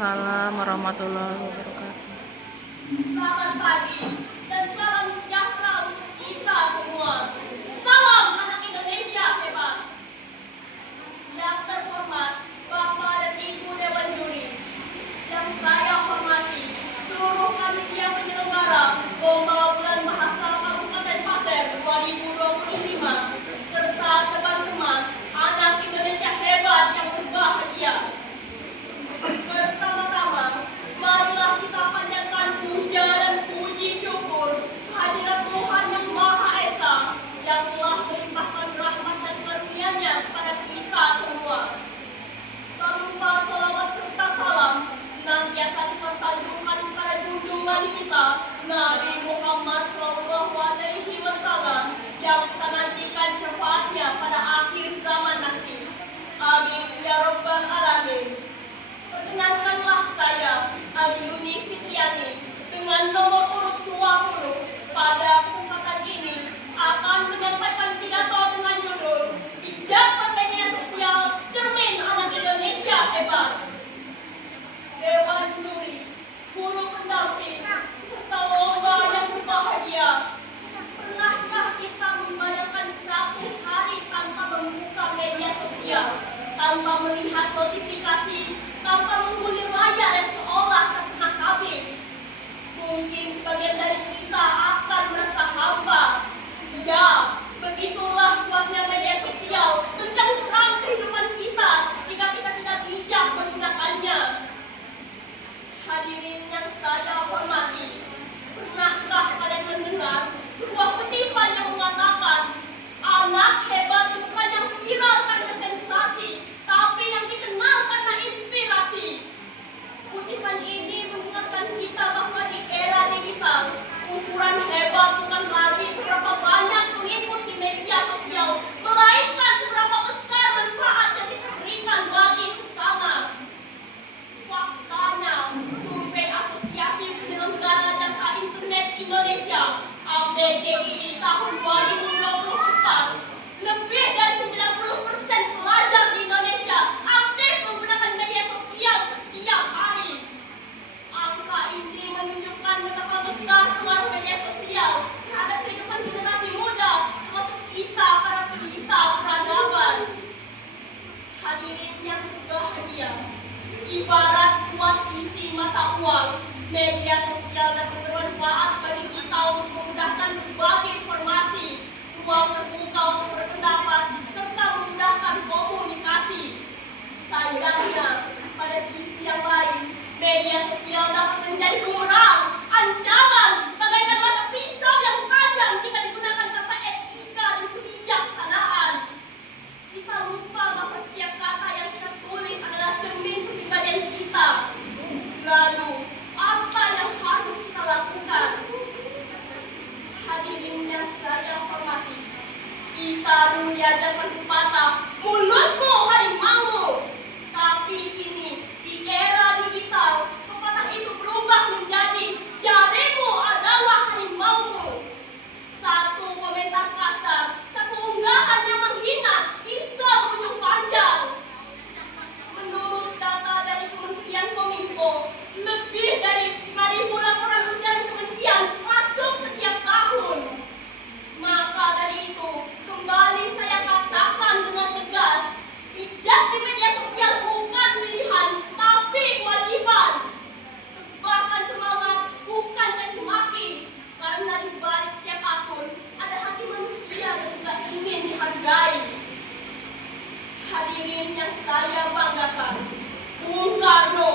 Waalaikumsalam warahmatullahi wabarakatuh. Selamat pagi dan salam sejahtera untuk kita semua. Salam anak Indonesia hebat. Yang terhormat Bapak dan Ibu Dewan Juri, yang saya hormati seluruh panitia penyelenggara Lomba Bulan Bahasa Kabupaten Pasir 2025, serta teman-teman anak Indonesia hebat yang berbahagia. Pertama-tama, marilah kita panjatkan puja dan puji syukur kehadirat Tuhan Yang Maha Esa yang telah melimpahkan rahmat dan karunia-Nya kepada kita semua. Tak lupa salawat serta salam senantiasa kita sanjungkan kepada junjungan kita Nabi Muhammad SAW yang kita nantikan syafaatnya pada akhir zaman nanti. Amin ya Rabbal Alamin. Perkenankanlah saya, Ayuni Fitriani, dengan nomor urut 20 pada kesempatan ini akan menyampaikan pidato dengan judul Bijak Bermedia Sosial Cermin Anak Indonesia Hebat. Dewan Juri, guru pendamping, serta lomba yang berbahagia, pernahkah kita membayangkan satu hari tanpa membuka media sosial, tanpa melihat notifikasi, tanpa mengulir layar yang seolah tak pernah habis? Mungkin sebagian dari kita akan merasa hampa. Ya, begitulah kuatnya media sosial mencengkram kehidupan kita jika kita tidak bijak menggunakannya. Hadirin yang saya hormati, pernahkah kalian mendengar sebuah kutipan yang mengatakan anak hebat bukan yang viral karena sensasi, tapi yang dikenal karena inspirasi? Kutipan ini mengingatkan kita bahwa di era digital, ukuran hebat bukan lagi seberapa banyak pengikut di media sosial, melainkan seberapa besar manfaat yang diberikan bagi sesama. Faktanya, survei Asosiasi Penyelenggara Jasa Internet Indonesia (APJI) tahun 2024, lebih dari 90% pelajar di Indonesia aktif menggunakan media sosial setiap hari. Angka ini menunjukkan betapa besar pengaruh media sosial terhadap kehidupan generasi muda, termasuk kita para pencinta peradaban. Hadirin yang berbahagia, ibarat kuas isi mata uang, media sosial dapat bermanfaat bagi kita untuk memudahkan berbagai informasi, ruang terbuka untuk berpendapat, serta memudahkan komunikasi. Sayangnya, pada sisi yang lain, media sosial dapat menjadi bumerang, ancaman, bagaikan mata pisau yang tajam jika digunakan tanpa etika dan kebijaksanaan. Kita lupa bahwa setiap kata yang kita tulis adalah cermin kepribadian kita. Lalu, apa yang harus kita lakukan? Hadirin yang saya hormati, kita dulu diajarkan pepatah, mulutmu harimaumu. Tapi kini, di era digital, pepatah itu berubah menjadi jarimu adalah harimaumu. Satu komentar kasar, satu unggahan yang menghina bisa berujung panjang. Menurut data dari Kementerian Kominfo, lebih dari 5.000 laporan ujaran kebencian masuk setiap tahun. Maka dari itu, kembali saya katakan dengan tegas, bijak di media sosial bukan pilihan, tapi kewajiban. Tebarkan semangat, bukan caci maki, karena di balik setiap akun ada hati manusia yang juga ingin dihargai. Hadirin yang saya banggakan, Bung Karno